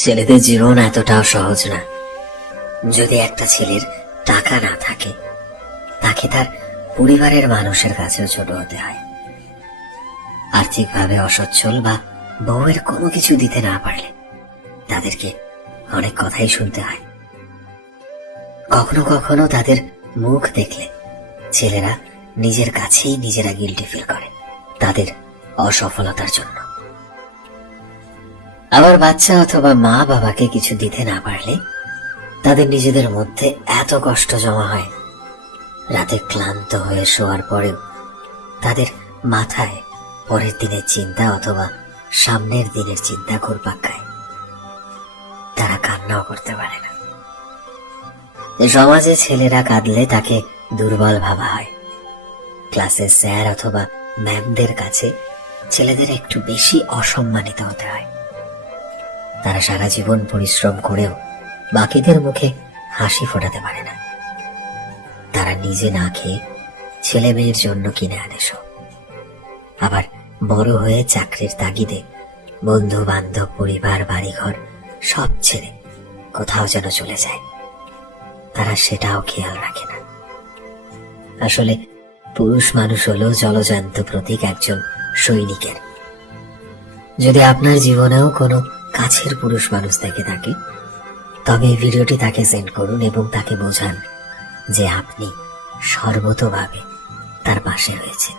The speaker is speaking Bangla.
ছেলেদের জীবন এতটাও সহজ না। যদি একটা ছেলের টাকা না থাকে, তাকে তার পরিবারের মানুষের কাছেও ছোট হতে হয়। আর্থিকভাবে অসচ্ছল বা বউয়ের কোনো কিছু দিতে না পারলে তাদেরকে অনেক কথাই শুনতে হয়। কখনো কখনো তাদের মুখ দেখলে ছেলেরা নিজের কাছেই নিজেরা গিল্টি ফিল করে তাদের অসফলতার জন্য। আবার বাচ্চা অথবা মা বাবাকে কিছু দিতে না পারলে তাদের নিজেদের মধ্যে এত কষ্ট জমা হয়, রাতে ক্লান্ত হয়ে শোয়ার পরেও তাদের মাথায় পরের দিনের চিন্তা অথবা সামনের দিনের চিন্তা ঘুরপাক খায়। তারা কান্নাও করতে পারে না। সমাজে ছেলেরা কাঁদলে তাকে দুর্বল ভাবা হয়। ক্লাসের স্যার অথবা ম্যামদের কাছে ছেলেদের একটু বেশি অসম্মানিত হতে হয়। তারা সারা জীবন পরিশ্রম করেও বাকিদের মুখে হাসি ফোটাতে পারে না। তারা নিজে না খেয়ে ছেলে মেয়ের জন্য কিনে আনে সব। আবার বড় হয়ে চাকরির তাগিদে বন্ধু বান্ধব, পরিবার, বাড়িঘর সব ছেড়ে কোথাও যেন চলে যায়। তারা সেটাও খেয়াল রাখে না। আসলে পুরুষ মানুষ হলো জলজান্ত প্রতীক একজন সৈনিকের। যদি আপনার জীবনেও কোনো কাছের পুরুষ মানুষ থেকে থাকে, তবে এই ভিডিওটি তাকে সেন্ড করুন এবং তাকে বোঝান যে আপনি সর্বতোভাবে তার পাশে রয়েছেন।